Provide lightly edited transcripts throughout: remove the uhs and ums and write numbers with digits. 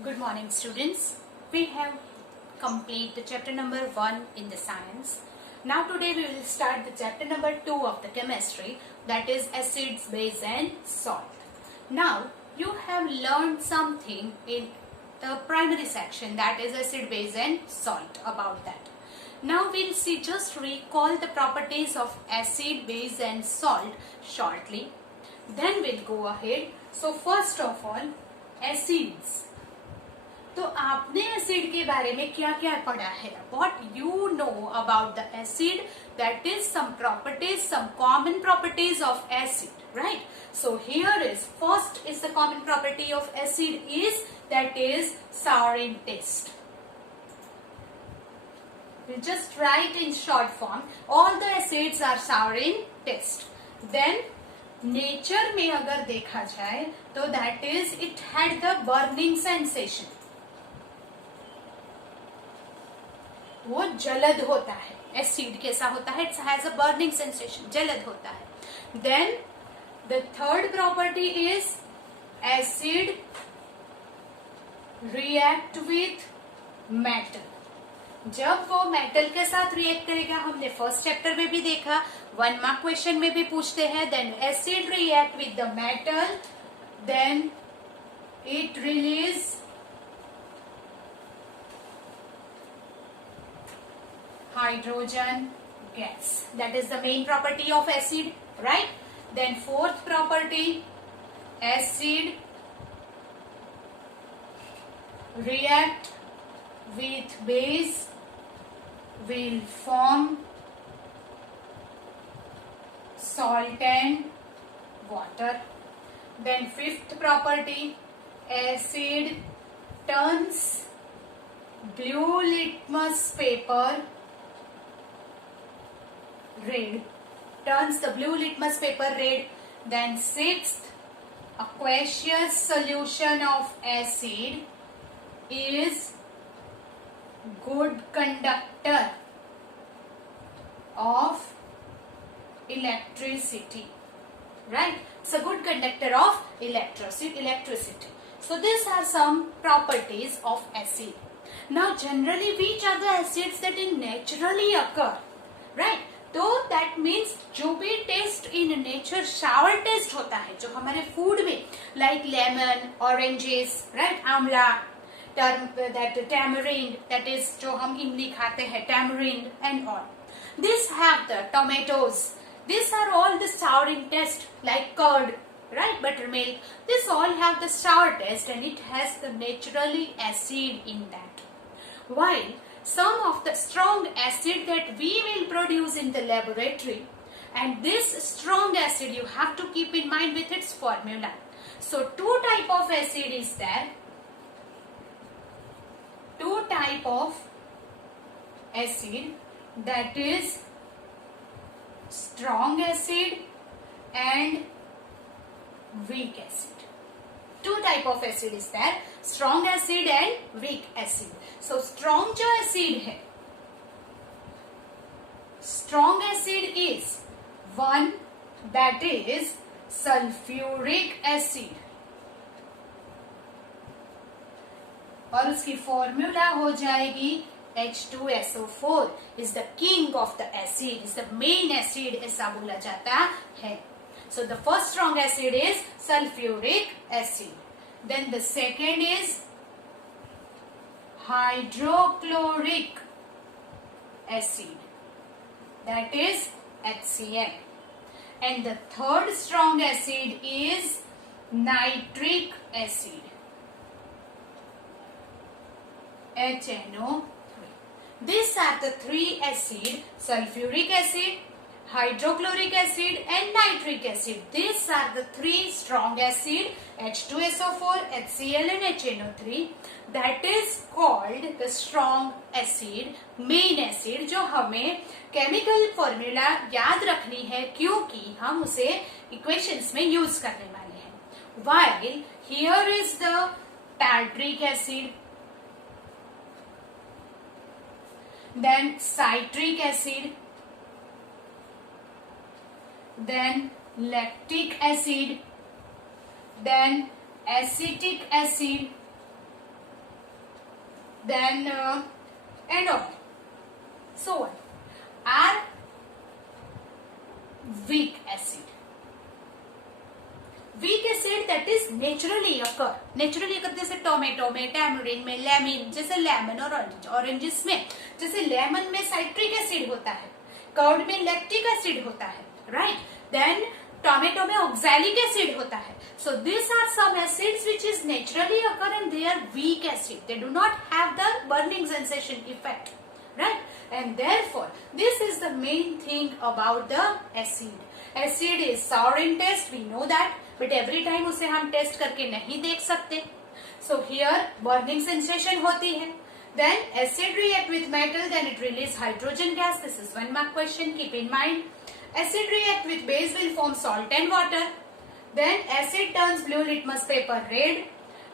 Good morning, students. We have complete the chapter number 1 in the science. Now today we will start the chapter number 2 of the chemistry, that is acids, base and salt. Now you have learned something in the primary section, that is acid, base and salt, about that. Now we'll see, just recall the properties of acid, base and salt shortly. Then we'll go ahead. So first of all, acids. तो आपने एसिड के बारे में क्या क्या पढ़ा है? What you know about the acid? That is some properties, some common properties of acid, right? So here is first is the common property of acid is that is souring taste. We'll just write in short form. All the acids are sour in taste. Then nature में अगर देखा जाए तो that is it had the burning sensation. वो जलद होता है. एसिड कैसा होता है? It has a burning sensation, जलद होता है. Then the third property is acid react with metal. जब वो मेटल के साथ रिएक्ट करेगा, हमने फर्स्ट चैप्टर में भी देखा, 1 मार्क क्वेश्चन में भी पूछते हैं. Then acid react with the metal, then it release hydrogen gas. That is the main property of acid, right? Then fourth property, acid react with base will form salt and water. Then fifth property, acid turns blue litmus paper red, turns the blue litmus paper red. Then sixth, aqueous solution of acid is good conductor of electricity, right? It's a good conductor of electricity. So these are some properties of acid. Now generally which are the acids that in naturally occur, right? तो that means जो भी taste in nature sour taste होता है, जो हमारे food में, like lemon, oranges, right, amla, that tamarind, that is जो हम इमली खाते हैं, tamarind and all, this have the tomatoes, this are all the souring taste, like curd, right, buttermilk, this all have the sour taste and it has the naturally acid in that. While some of the strong acid that we will produce in the laboratory, and this strong acid you have to keep in mind with its formula. So two type of acid is there. Two type of acid, that is strong acid and weak acid. Two type of acid is there, strong acid and weak acid. So strong जो acid है, strong acid is one that is sulfuric acid, और उसकी फॉर्मूला हो जाएगी H2SO4 is the king of the acid, is the main acid ऐसा बोला जाता है. So the first strong acid is sulfuric acid. Then the second is hydrochloric acid, that is HCl. And the third strong acid is nitric acid, HNO3. These are the three acids: sulfuric acid, hydrochloric acid and nitric acid. These are the three strong acid, H2SO4, HCl and HNO3. That is called the strong acid, main acid, जो हमें chemical formula याद रखनी है क्योंकि हम उसे इक्वेशंस में यूज करने वाले हैं. While here is the tartric acid, then citric acid, then lactic acid, then acetic acid, then and all so on are weak acid. Weak acid that is naturally occur जैसे टोमेटो में, टैमरिन में, लेमन जैसे लेमन और ऑरेंजेस में, जैसे लेमन में साइट्रिक एसिड होता है, कर्ड में लैक्टिक एसिड होता है, राइट. देन टोमेटो में ऑक्सैलिक एसिड होता है. So these are some acids which is naturally occur and they are weak acid. They do not have the burning sensation effect, right? And therefore, this is the main thing about the acid. Acid is sour in taste, we know that, but every time उसे हम टेस्ट करके नहीं देख सकते. So here burning sensation होती है. Then acid react with metal, then it release hydrogen gas. This is 1 mark question. Keep in mind. Acid react with base will form salt and water. Then acid turns blue litmus paper red,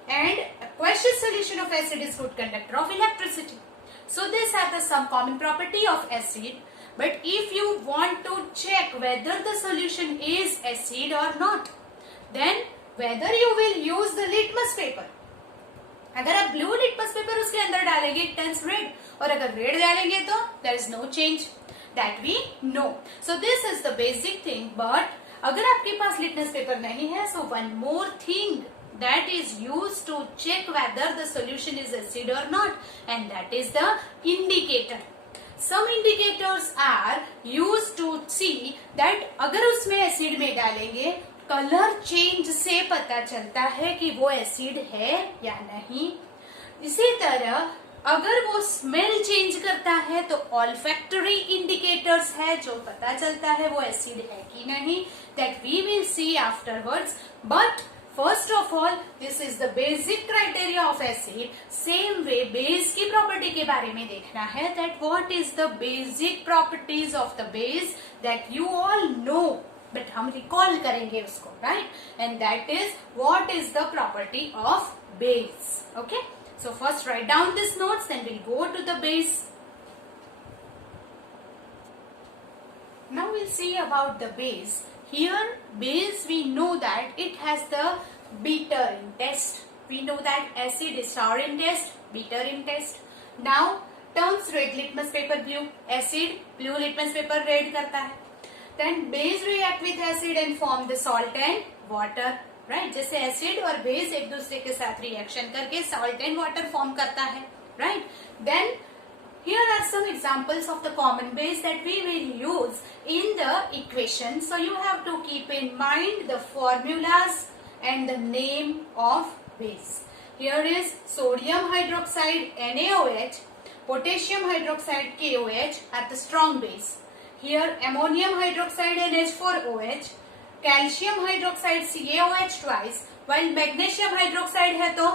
and aqueous solution of acid is good conductor of electricity. So these are the some common property of acid. But if you want to check whether the solution is acid or not, then whether you will use the litmus paper. अगर आप blue litmus paper उसके अंदर डालेंगे it turns red, और अगर रेड डालेंगे तो there is no change that we know. So this is the basic thing. But अगर आपके पास लिटमस पेपर नहीं है, so one more thing that is used to check whether the solution is acid or not, and that is the indicator. Some indicators are used to see that अगर उसमें एसिड में डालेंगे, colour change से पता चलता है कि वो एसिड है या नहीं. इसी तरह अगर वो स्मेल चेंज करता है तो ऑल्फैक्टरी इंडिकेटर्स है जो पता चलता है वो एसिड है कि नहीं. That we will see afterwards. But first of all this is the basic criteria of acid. Same way base की प्रॉपर्टी के बारे में देखना है. That what is the basic properties of the base that you all know, but हम recall करेंगे उसको, right. And that is what is the property of base. Okay, so first write down these notes, then we'll go to the base. Now we'll see about the base. Here base we know that it has the bitter in taste. We know that acid is sour in taste, bitter in taste. Now turns red litmus paper blue, acid blue litmus paper red करता है. Then base react with acid and form the salt and water. Right, जैसे एसिड और बेस एक दूसरे के साथ रिएक्शन करके salt and water form करता है, right. Then here are some examples of the common base that we will use in the equation. So you have to keep in mind the formulas and the name of base. Here is sodium hydroxide NaOH, potassium hydroxide KOH at the strong base. Here ammonium hydroxide NH4OH, calcium hydroxide CaOH twice, while magnesium hydroxide है तो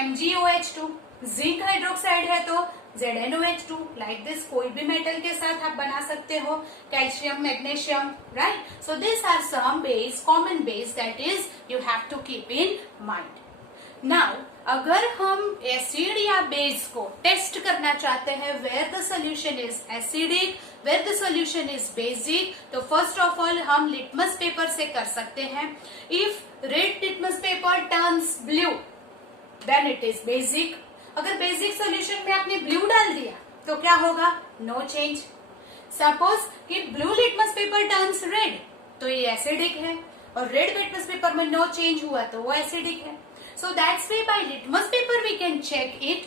MgOH2, zinc hydroxide है तो ZnOH2. Like this कोई भी मेटल के साथ आप बना सकते हो, calcium, magnesium, right. So this are some base, common base that is you have to keep in mind. Now अगर हम एसिड या बेस को टेस्ट करना चाहते हैं where the solution is acidic, where the solution is basic, तो फर्स्ट ऑफ ऑल हम litmus paper से कर सकते हैं. If red litmus paper turns blue then it is basic. अगर बेसिक सोल्यूशन में आपने ब्लू डाल दिया तो क्या होगा? No change. सपोज कि blue litmus paper turns red तो ये एसिडिक है, और रेड लिटमस पेपर में नो चेंज हुआ तो वो एसिडिक है. So that's why by litmus paper we can check it.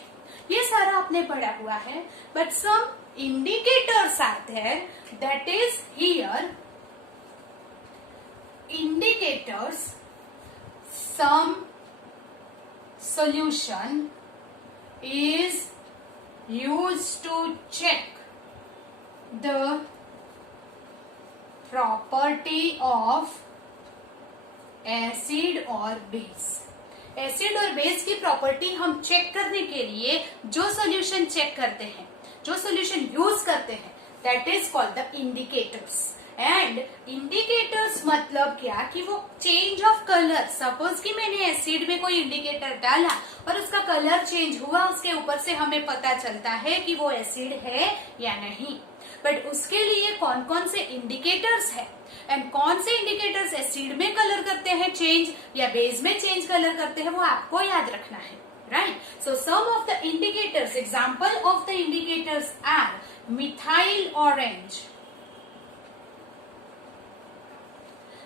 ये सारा आपने पढ़ा हुआ है, but some indicators are there. That is here indicators some solution is used to check the property of acid or base. Acid और बेस की प्रॉपर्टी हम चेक करने के लिए जो सोल्यूशन चेक करते हैं, जो सोल्यूशन यूज करते हैं, that is called the indicators. And indicators मतलब क्या कि वो चेंज ऑफ कलर. सपोज कि मैंने एसिड में कोई इंडिकेटर डाला और उसका कलर चेंज हुआ, उसके ऊपर से हमें पता चलता है कि वो एसिड है या नहीं. बट उसके लिए कौन कौन से इंडिकेटर्स है एंड कौन से इंडिकेटर्स एसिड में कलर करते हैं चेंज या बेस में चेंज कलर करते हैं, वो आपको याद रखना है. right? So some of the indicators, example of the indicators are methyl orange,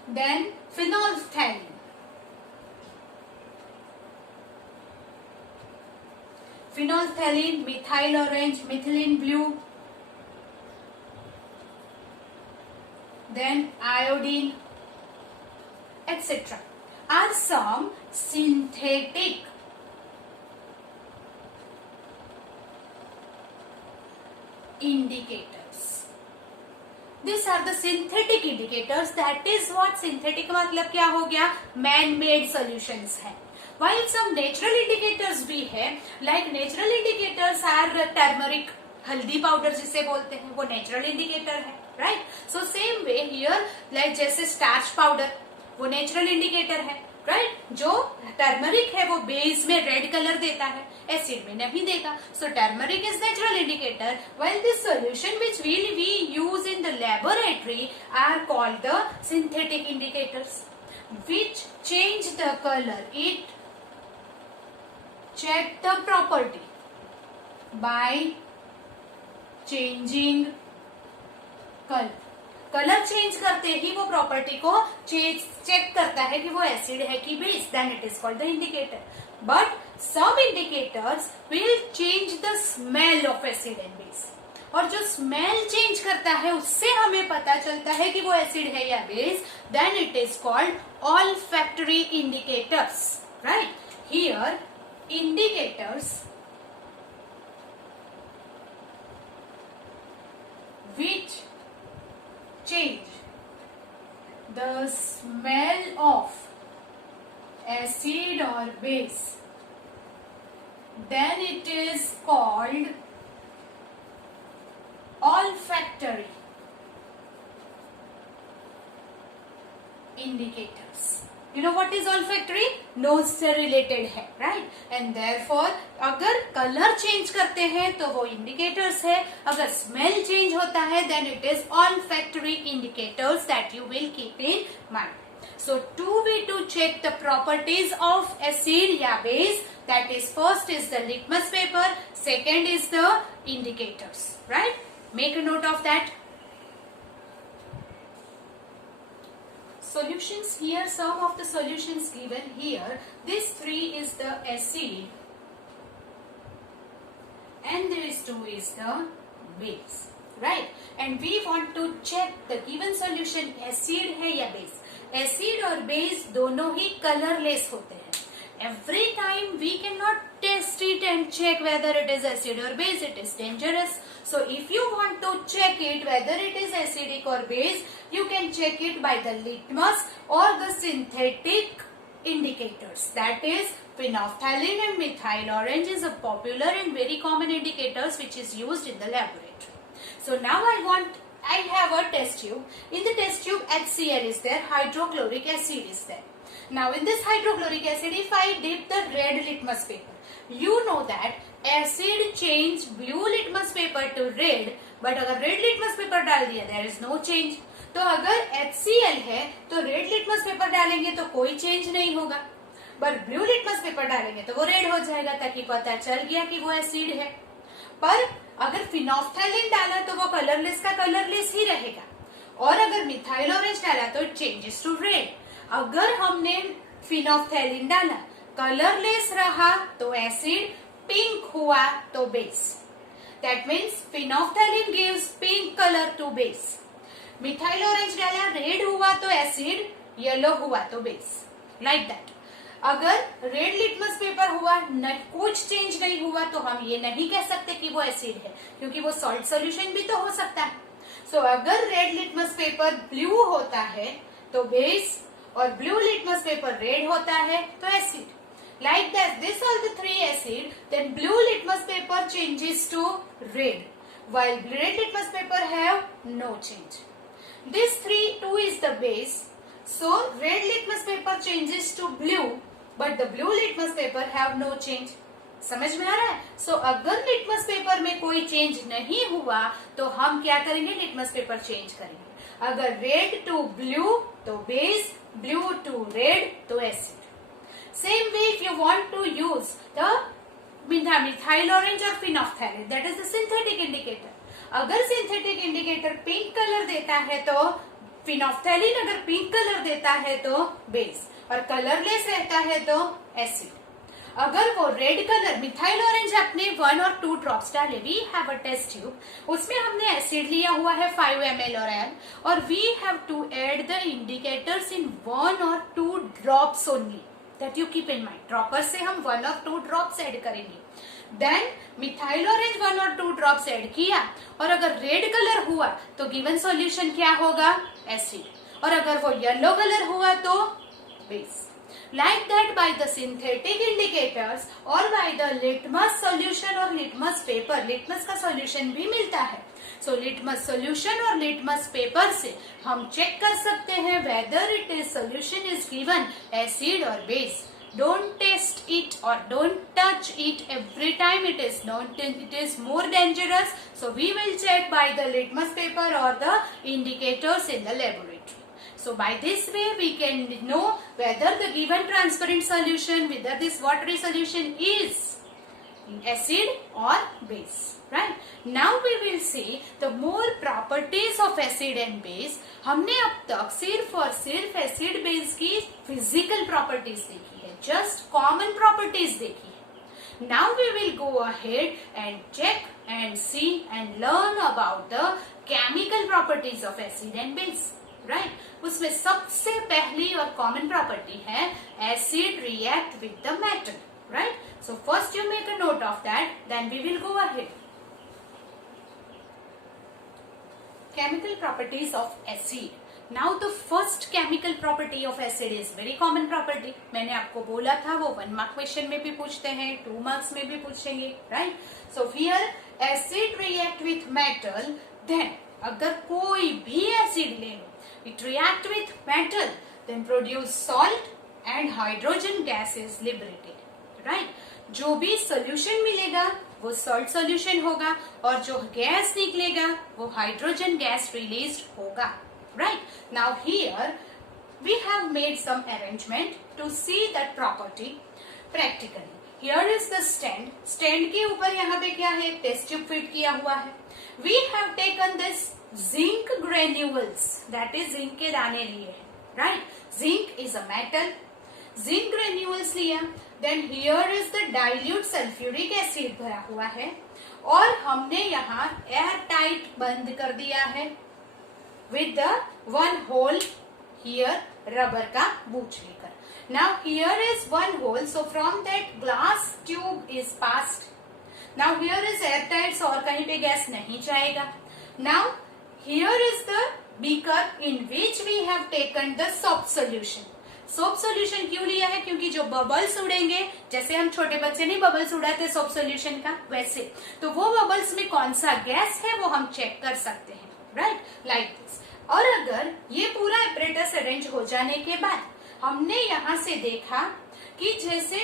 then phenolphthalein, methyl orange, methylene blue, then iodine, etc. are some synthetic indicators. These are the synthetic indicators. That is what synthetic मतलब क्या हो गया, man-made solutions है. While some natural indicators भी है, like natural indicators are turmeric, हल्दी पाउडर जिसे बोलते हैं, वो नेचुरल इंडिकेटर है, right? So same way here, like जैसे स्टार्च पाउडर, वो नेचुरल इंडिकेटर है, राइट? जो टर्मरिक है वो बेस में रेड कलर देता है, एसिड में नहीं देगा. So turmeric is natural indicator, while this solution which will we use in the laboratory are called the synthetic indicators, which change the color. It check the property by changing color. Colour change करते ही वो प्रॉपर्टी को चेक करता है कि वो acid है कि base, then it is called the indicator. But some indicators will change the smell of acid and base, और जो स्मेल चेंज करता है उससे हमें पता चलता है कि वो एसिड है या base, then it is called olfactory indicators, right? Here indicators which change the smell of acid or base, then it is called olfactory indicators. You know what is olfactory? Nose से related है, right? And therefore अगर colour change करते हैं तो वो indicators है, अगर smell change होता है then it is olfactory indicators that you will keep in mind. So 2 way to check the properties of acid या base, that is first is the litmus paper, second is the indicators, right? Make a note of that. Solutions here, some of the solutions given here. This 3 is the acid and this 2 is the base, right? And we want to check the given solution acid है या base. Acid और base दोनों ही colorless होते हैं. Every time we cannot test it and check whether it is acid or base, it is dangerous. So if you want to check it whether it is acidic or base, you can check it by the litmus or the synthetic indicators. That is phenolphthalein and methyl orange is a popular and very common indicators which is used in the laboratory. So now I have a test tube. In the test tube HCl is there, hydrochloric acid is there. Now in this hydrochloric acid, if I dip the red litmus paper, you know that acid change blue litmus paper to red, but अगर red litmus paper डाल दिया there is no change. तो अगर HCl है तो red litmus paper डालेंगे तो कोई change नहीं होगा, पर blue litmus paper डालेंगे तो वो red हो जाएगा, ताकि पता चल गया कि वो acid है. पर अगर phenolphthalein डाला तो वो कलरलेस का कलरलेस ही रहेगा, और अगर मिथाइल ऑरेंज डाला तो it changes to red. अगर हमने phenolphthalein डाला कलरलेस रहा तो एसिड, पिंक हुआ तो base. That means phenolphthalein gives pink color to base. Methyl orange डाला रेड हुआ तो एसिड, येलो हुआ तो बेस, लाइक दैट. अगर रेड लिटमस पेपर हुआ कुछ चेंज नहीं हुआ तो हम ये नहीं कह सकते कि वो एसिड है, क्योंकि वो सॉल्ट सॉल्यूशन भी तो हो सकता है. सो अगर रेड लिटमस पेपर ब्लू होता है तो बेस, और ब्लू लिटमस पेपर रेड होता है तो acid. Like that, this are the 3 acid, then blue litmus paper changes to red, while red litmus paper have no change. This 2 is the base, so red litmus paper changes to blue, but the blue litmus paper have no change. समझ में आ रहा है? So अगर litmus paper में कोई चेंज नहीं हुआ तो हम क्या करेंगे, लिटमस पेपर चेंज करेंगे. अगर रेड टू ब्लू तो बेस, ब्लू टू रेड तो acid. Same way if you want to use the था मिथाइल ऑरेंज और phenolphthalein, that is the synthetic indicator. अगर सिंथेटिक इंडिकेटर पिंक कलर देता है तो फिनोफ्थैलिन, अगर पिंक कलर देता है तो बेस, और कलरलेस रहता है तो एसिड। अगर वो रेड कलर मिथाइल ऑरेंज अपने 1 और 2 ड्रॉप्स डाले, we have a test tube, उसमें हमने एसिड लिया हुआ है 5 ml और एल, और we have to add the indicators in 1 और 2 drops only, that you keep in mind. Dropper से हम 1 और 2 ड्रॉप्स ऐड करेंगे। देन मिथाइल ऑरेंज 1 और 2 ड्रॉप्स ऐड किया, और अगर रेड कलर हुआ तो गिवन सॉल्यूशन क्या होगा, एसिड, और अगर वो येलो कलर हुआ तो base. Like that, by the synthetic indicators or by the litmus solution और litmus paper, litmus का solution भी मिलता है, so litmus solution और litmus paper से हम check कर सकते हैं whether it is solution is given acid or base. Don't taste it or don't touch it every time. It is more dangerous. So we will check by the litmus paper or the indicators in the laboratory. So by this way we can know whether the given transparent solution, whether this watery solution is acid or base, right? Now we will see the more properties of acid and base. हमने अब तक सिर्फ और सिर्फ acid base की physical properties देखी है, just common properties देखी है। Now we will go ahead and check and see and learn about the chemical properties of acid and base. Right, उसमें सबसे पहली और कॉमन प्रॉपर्टी है acid react with the metal, right? So first you make a note of that, then we will go ahead. Chemical properties of acid. Now the first chemical property of acid is very common property. मैंने आपको बोला था वो 1 mark question में भी पूछते हैं, 2 मार्क्स में भी पूछेंगे, right? So here acid react with metal, then अगर कोई भी एसिड ले लो, it react with metal, then produce salt and hydrogen gas is liberated, right? जो भी solution मिलेगा वो salt solution होगा, और जो गैस निकलेगा वो हाइड्रोजन गैस रिलीज होगा, right? Now here we have made some arrangement to see that property practically. Here is the stand. Stand के ऊपर यहाँ पे क्या है, टेस्ट ट्यूब फिट किया हुआ है। We have taken this zinc granules, that is zinc के दाने लिए हैं, right? Zinc is a metal. Zinc granules लिया, then here is the dilute sulfuric acid भरा हुआ है, और हमने यहाँ एयर टाइट बंद कर दिया है with the 1 hole here, rubber का बूच लेकर। Now here is 1 hole, so from that glass tube is passed. Now here is airtight, so और कहीं पे गैस नहीं जाएगा। Now here is the beaker in which we have taken the soap solution. Soap solution क्यों लिया है, क्योंकि जो बबल्स उड़ेंगे, जैसे हम छोटे बच्चे नहीं बबल्स उड़ाते सोप सोल्यूशन का, वैसे तो वो बबल्स में कौन सा गैस है वो हम चेक कर सकते हैं, राइट? Like this. और अगर ये पूरा एपरेटस अरेंज हो जाने के बाद हमने यहाँ से देखा कि जैसे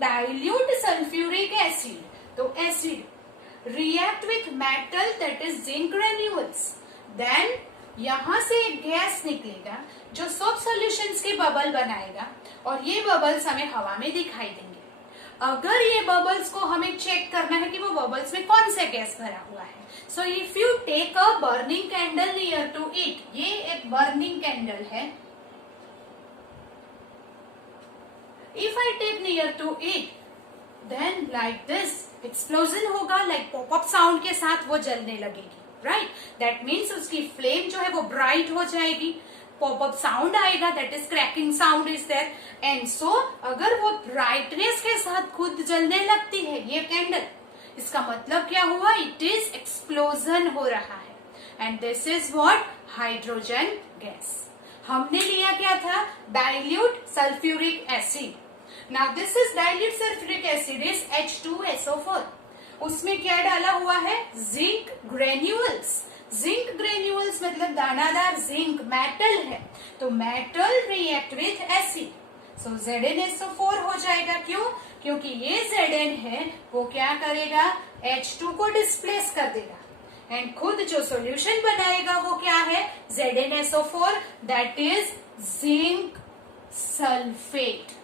डाइल्यूट सल्फ्यूरिक एसिड, तो acid react with metal that is zinc granules, then यहाँ से एक गैस निकलेगा जो सोप सॉल्यूशंस के बबल बनाएगा, और ये बबल्स हमें हवा में दिखाई देंगे। अगर ये बबल्स को हमें चेक करना है कि वो बबल्स में कौन सा गैस भरा हुआ है, so if you take a burning candle near to it, ये एक बर्निंग कैंडल है, if I take near to it, then like this explosion होगा, लाइक पॉपअप साउंड के साथ वो जलने लगेगी, राइट? दैट मीन्स उसकी फ्लेम जो है वो ब्राइट हो जाएगी, पॉपअप साउंड आएगा, that is cracking sound is there, and so अगर वो ब्राइटनेस के साथ खुद जलने लगती है ये कैंडल, इसका मतलब क्या हुआ, इट इज एक्सप्लोजन हो रहा है, and this is what, hydrogen gas. हमने लिया क्या था, dilute sulphuric acid. Now this is dilute sulphuric acid is H2SO4, उसमें क्या डाला हुआ है, जिंक ग्रेन्यूल्स। जिंक ग्रेन्यूल्स मतलब दानादार जिंक मेटल है, तो मेटल रिएक्ट विथ एसिड, सो ZnSO4 हो जाएगा। क्यों? क्योंकि ये Zn है वो क्या करेगा, H2 को डिस्प्लेस कर देगा, एंड खुद जो सॉल्यूशन बनाएगा वो क्या है, ZnSO4, that is zinc sulphate.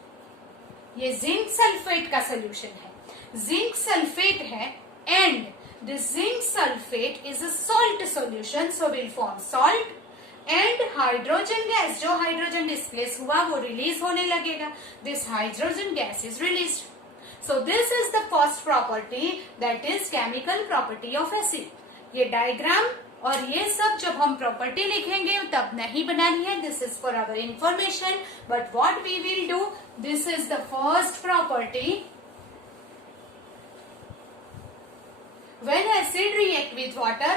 ये जिंक सल्फेट का सॉल्यूशन है। जिंक सल्फेट है and this zinc sulphate is a salt solution, so will form salt and hydrogen gas, जो हाइड्रोजन डिस्प्लेस हुआ वो रिलीज होने लगेगा, this hydrogen gas is release. So this is the first property, that is chemical property of acid. ये डायग्राम और ये सब जब हम प्रॉपर्टी लिखेंगे तब नहीं बनानी है, this is for our information, but what we will do, this is the first property. When acid react with water,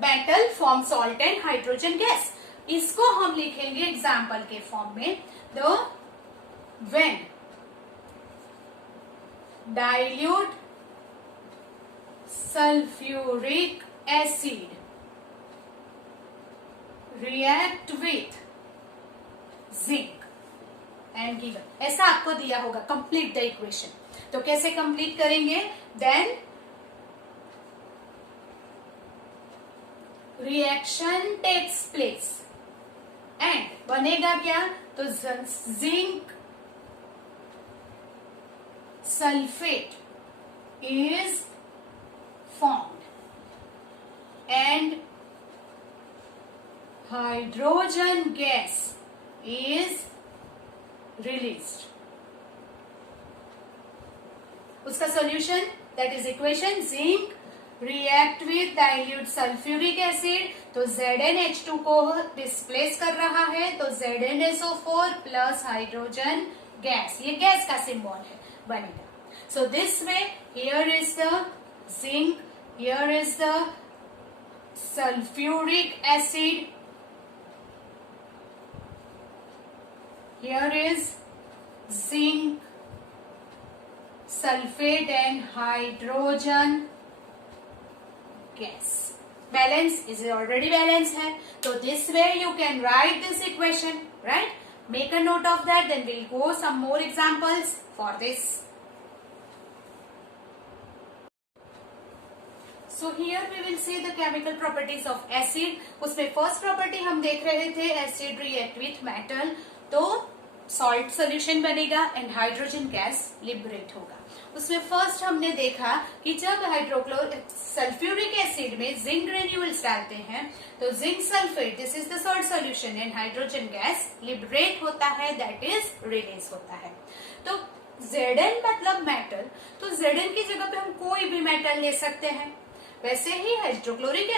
metal form salt and hydrogen gas. इसको हम लिखेंगे एग्जाम्पल के फॉर्म में. तो when dilute sulfuric acid react with zinc and given, ऐसा आपको दिया होगा. Complete the equation. तो कैसे कंप्लीट करेंगे? Then reaction takes place and बनेगा क्या? तो zinc sulphate is formed and hydrogen gas is released. उसका solution, that is equation, zinc react with dilute sulphuric acid, तो ZnH2 को डिस्प्लेस कर रहा है, तो ZnSO4 प्लस हाइड्रोजन गैस, ये गैस का सिंबल है, बनेगा. So this way here is the zinc, here is the sulphuric acid, here is zinc sulphate and hydrogen gas. Balance is already balance है, so this way you can write this equation, right? Make a note of that, then we'll go some more examples for this. So here we will see the chemical properties of acid. उसमें first property हम देख रहे थे, acid react with metal, तो salt solution बनेगा and hydrogen gas liberate होगा. उसमें फर्स्ट हमने देखा कि जब सल्फ्यूरिक एसिड में जिंक ग्रेन्यूल्स डालते हैं तो zinc sulphate, this is the salt solution, and hydrogen gas liberate होता है, दैट इज रिलीज होता है. तो Zn मतलब मेटल, तो Zn की जगह पे हम कोई भी मेटल ले सकते हैं. वैसे ही hydrochloric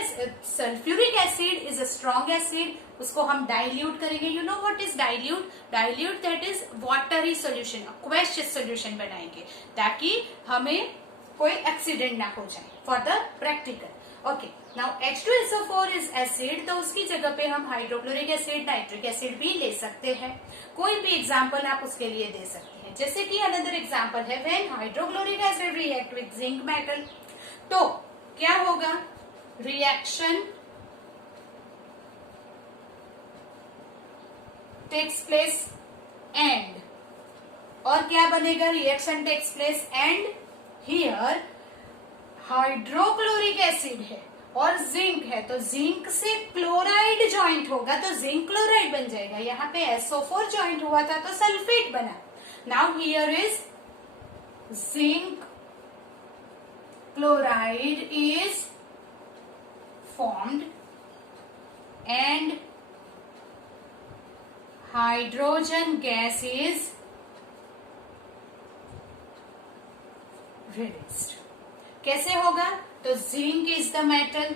sulphuric acid is a strong acid, उसको हम डाइल्यूट करेंगे. You know what is dilute? Dilute that is watery solution, aqueous solution बनाएंगे ताकि हमें कोई एक्सीडेंट ना हो जाए for the practical. Okay, now H2SO4 is acid, तो उसकी जगह पे हम हाइड्रोक्लोरिक एसिड, नाइट्रिक एसिड भी ले सकते हैं. कोई भी एग्जाम्पल आप उसके लिए दे सकते हैं. जैसे कि अनदर एग्जाम्पल है when hydrochloric acid react with zinc metal, तो क्या होगा? रिएक्शन टेक्स प्लेस एंड, और क्या बनेगा? Reaction takes place and here hydrochloric acid है और जिंक है, तो जिंक से क्लोराइड ज्वाइंट होगा तो जिंक क्लोराइड बन जाएगा. यहाँ पे SO4 ज्वाइंट हुआ था तो सल्फेट बना. Now here is zinc chloride is formed and hydrogen gas is released. कैसे होगा? तो zinc is the metal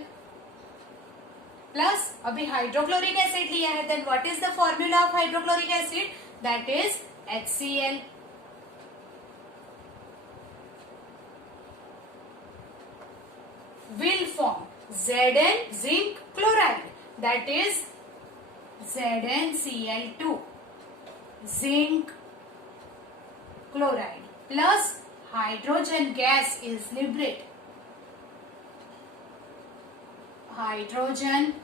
plus अभी हाइड्रोक्लोरिक एसिड लिया है, then what is the formula of hydrochloric acid? That is HCl. will form Zn zinc chloride, that is ZnCl2, zinc chloride plus hydrogen gas is liberated. Hydrogen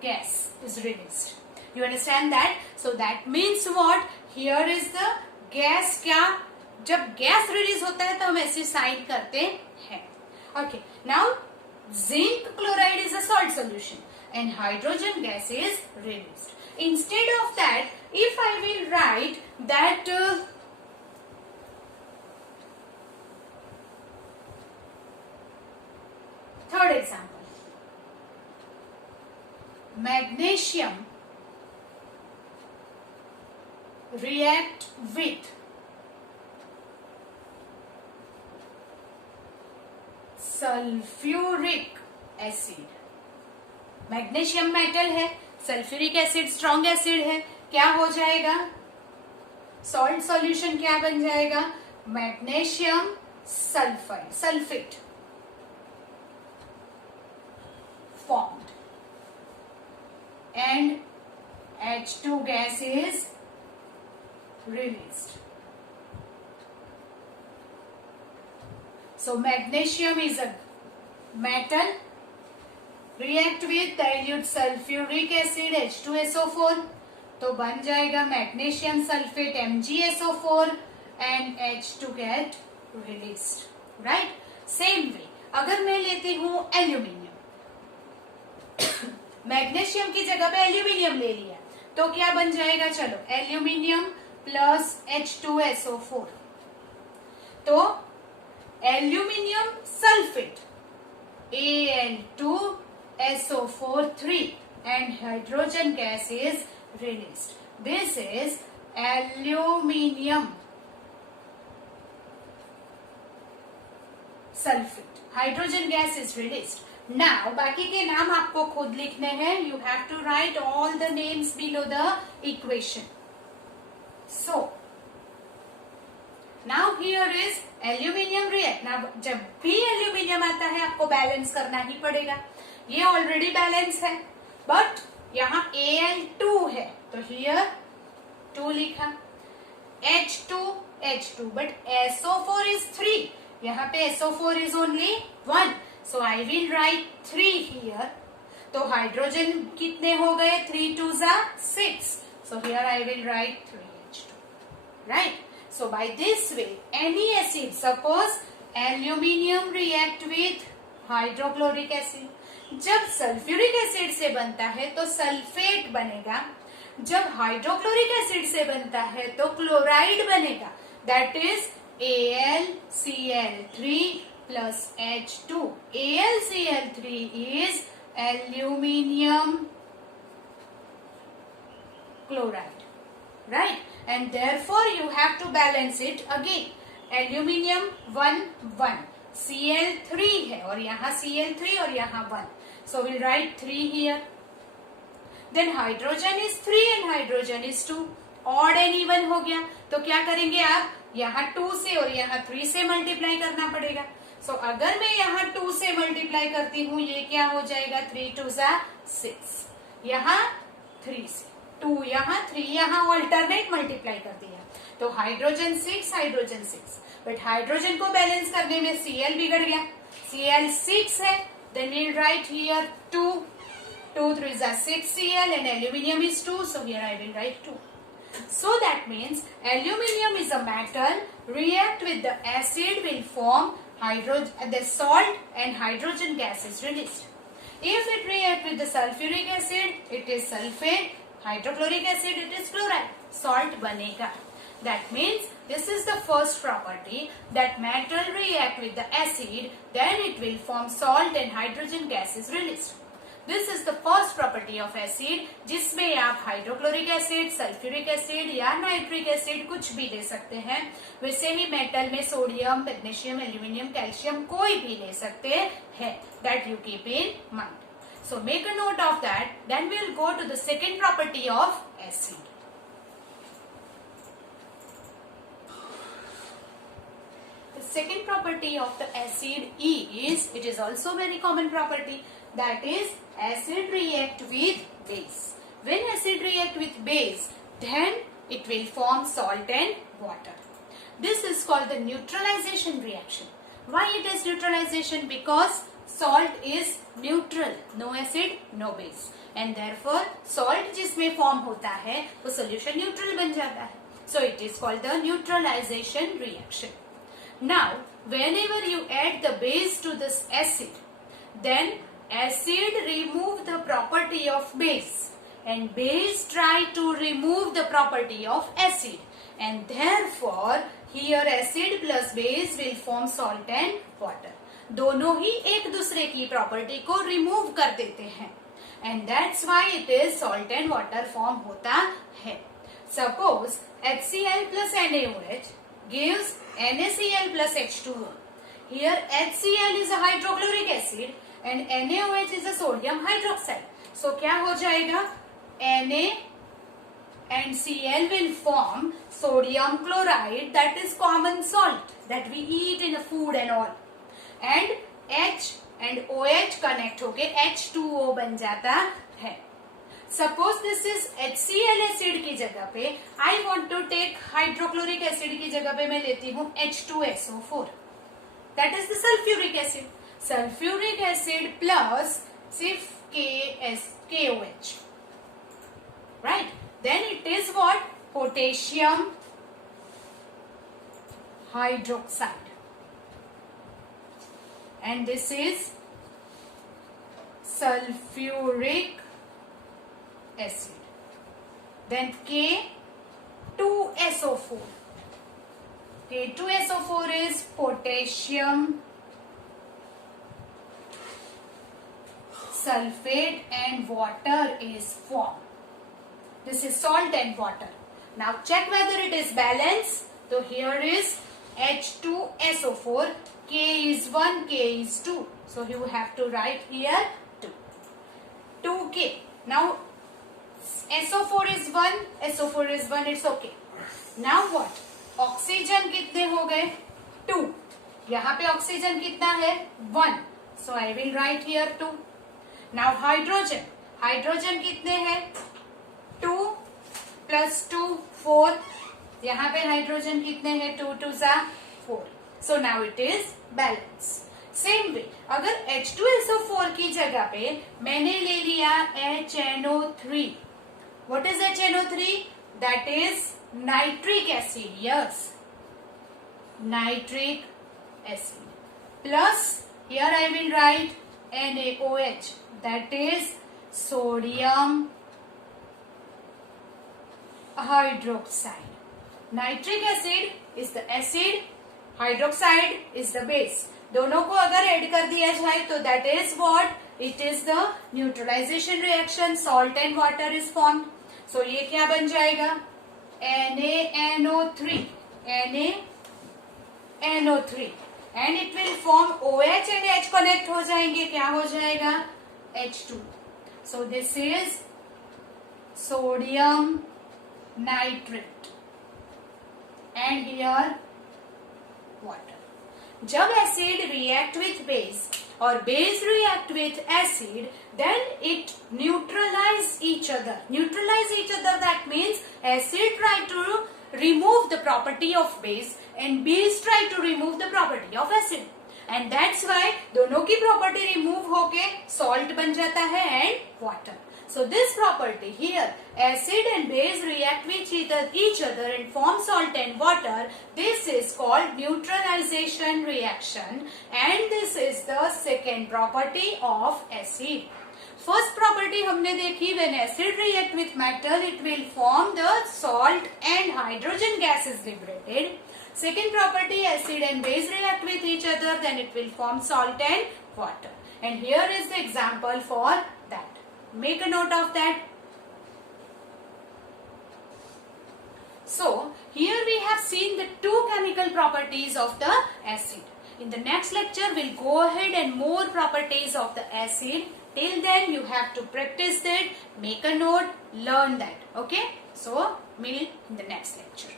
gas is released. You understand that? So that means what? Here is the gas. क्या? जब gas release होता है तो हम ऐसे साइन करते हैं. Okay, now zinc chloride is a salt solution and hydrogen gas is released. Instead of that, if I will write that Third example, magnesium react with sulphuric acid. Magnesium metal है, sulphuric acid strong acid है, क्या हो जाएगा? Salt solution क्या बन जाएगा? Magnesium sulphide, sulphate formed and H2 gas is released. So magnesium is a metal, react with dilute sulfuric acid H2SO4, तो बन जाएगा magnesium sulphate MgSO4 and H2 get released, right? Same way अगर मैं लेती हूँ एल्यूमिनियम, मैग्नीशियम की जगह पे एल्यूमिनियम ले लिया तो क्या बन जाएगा? चलो एल्यूमिनियम प्लस H2SO4, तो aluminium sulphate Al2SO4 and hydrogen gas is released. This is aluminium sulfate. Hydrogen gas is released. Now बाकी के नाम आपको खुद लिखने हैं. You have to write all the names below the equation. So now here is aluminium react. Now जब भी एल्यूमिनियम आता है आपको बैलेंस करना ही पड़ेगा. ये ऑलरेडी बैलेंस है बट यहाँ Al2 है तो here 2 लिखा, H2 but SO4 is 3. यहाँ पे SO4 is only 1. So I will write 3 here. तो हाइड्रोजन कितने हो गए? 3 2s are 6. So here I will write 3H2. Right? So by this way, any acid, suppose aluminium react with hydrochloric acid. जब sulphuric acid से बनता है तो सल्फेट बनेगा, जब हाइड्रोक्लोरिक एसिड से बनता है तो क्लोराइड बनेगा. That is AlCl3 plus H2. AlCl3 is aluminium chloride, right? And therefore you have to balance it again. Aluminium 1 1, Cl3 है और यहाँ Cl3 और यहाँ 1. So we'll write 3 here. Then hydrogen is 3 and hydrogen is 2. Odd and even हो गया तो क्या करेंगे आप? यहाँ 2 से और यहाँ 3 से मल्टीप्लाई करना पड़ेगा. So अगर मैं यहाँ 2 से मल्टीप्लाई करती हूँ ये क्या हो जाएगा? 3 2s are 6. यहाँ 3 से 2, यहाँ 3, यहाँ ऑल्टरनेट मल्टीप्लाई कर दिया तो हाइड्रोजन 6 हाइड्रोजन 6. बट हाइड्रोजन को बैलेंस करने में Cl बिगड़ गया. Cl 6 है. Then we'll write here 2. 2 3s are 6 Cl and aluminium is 2. So here I will write 2. So that means aluminium is a metal, react with the acid will form the salt and hydrogen gas is released. If it react with the sulfuric acid, it is sulfate, hydrochloric acid, it is chloride. Salt banega. That means this is the first property, that metal react with the acid, then it will form salt and hydrogen gas is released. This is the first property of acid, जिसमें आप hydrochloric acid, sulphuric acid या nitric acid कुछ भी ले सकते हैं. वैसे ही मेटल में सोडियम, मैग्नीशियम, एल्यूमिनियम, कैल्शियम कोई भी ले सकते हैं. That you keep in mind. So make a note of that. Then we will go to the second property of acid. The second property of the acid is, it is also very common property, that is acid react with base. When acid react with base, then it will form salt and water. This is called the neutralization reaction. Why it is neutralization? Because salt is neutral, no acid, no base, and therefore salt जिसमें form होता है वो solution neutral बन जाता है. So it is called the neutralization reaction. Now, whenever you add the base to this acid, then acid remove the property of base and base try to remove the property of acid, and therefore here acid plus base will form salt and water. दोनों ही एक दूसरे की प्रॉपर्टी को रिमूव कर देते हैं, and that's why it is salt and water form होता है. Suppose HCl plus NaOH gives NaCl plus H2O. Here HCl is a hydrochloric acid and NaOH is a sodium hydroxide. So क्या हो जाएगा? Na and Cl will form sodium chloride, that is common salt that we eat in a food and all, and H and OH connect होके H2O बन जाता है. Suppose this is HCl acid की जगह पे I want to take hydrochloric acid की जगह पे मैं लेती हूँ H2SO4. That is the sulfuric acid. Sulfuric acid plus सिर्फ KOH. Right? Then it is what? Potassium hydroxide. And this is sulfuric acid. Then K2SO4. K2SO4 is potassium sulfate and water is formed. This is salt and water. Now check whether it is balanced. So here is H2SO4. K is 1, K is 2. So you have to write here 2. 2K. Now SO4 is 1, SO4 is 1, it's okay. Now what? Oxygen कितने हो गए? 2. यहाँ पे ऑक्सीजन कितना है? 1. So I will write here 2. Now hydrogen. Hydrogen कितने हैं? 2 plus 2, 4. यहाँ पे हाइड्रोजन कितने हैं? 2 2 सा 4. So now it is balance. Same way, अगर H2SO4 की जगह पे मैंने ले लिया HNO3. What is HNO3? That is nitric acid. Yes, nitric acid. Plus here I will write NaOH. That is sodium hydroxide. Nitric acid is the acid, hydroxide is the base. दोनों को अगर ऐड कर दिया जाए तो that is what? It is the neutralization reaction. Salt and water is formed. So ये क्या बन जाएगा? NaNO3. NaNO3. And it will form OH and H connect हो जाएंगे. क्या हो जाएगा? H2. So this is sodium nitrate. And here water. जब एसिड रिएक्ट विथ बेस और base react with acid, then it neutralize each other. Neutralize each other, that means acid try to remove the property of base and base try to remove the property of acid. And that's why दोनों की property remove होके salt बन जाता है and water. So this property here, acid and base react with each other and form salt and water. This is called neutralization reaction, and this is the second property of acid. First property हमने देखी, when acid react with metal, it will form the salt and hydrogen gas is liberated. Second property, acid and base react with each other, then it will form salt and water. And here is the example for that. Make a note of that. So here we have seen the two chemical properties of the acid. In the next lecture we'll go ahead and more properties of the acid. Till then you have to practice that, make a note, learn that. Okay? So meet in the next lecture.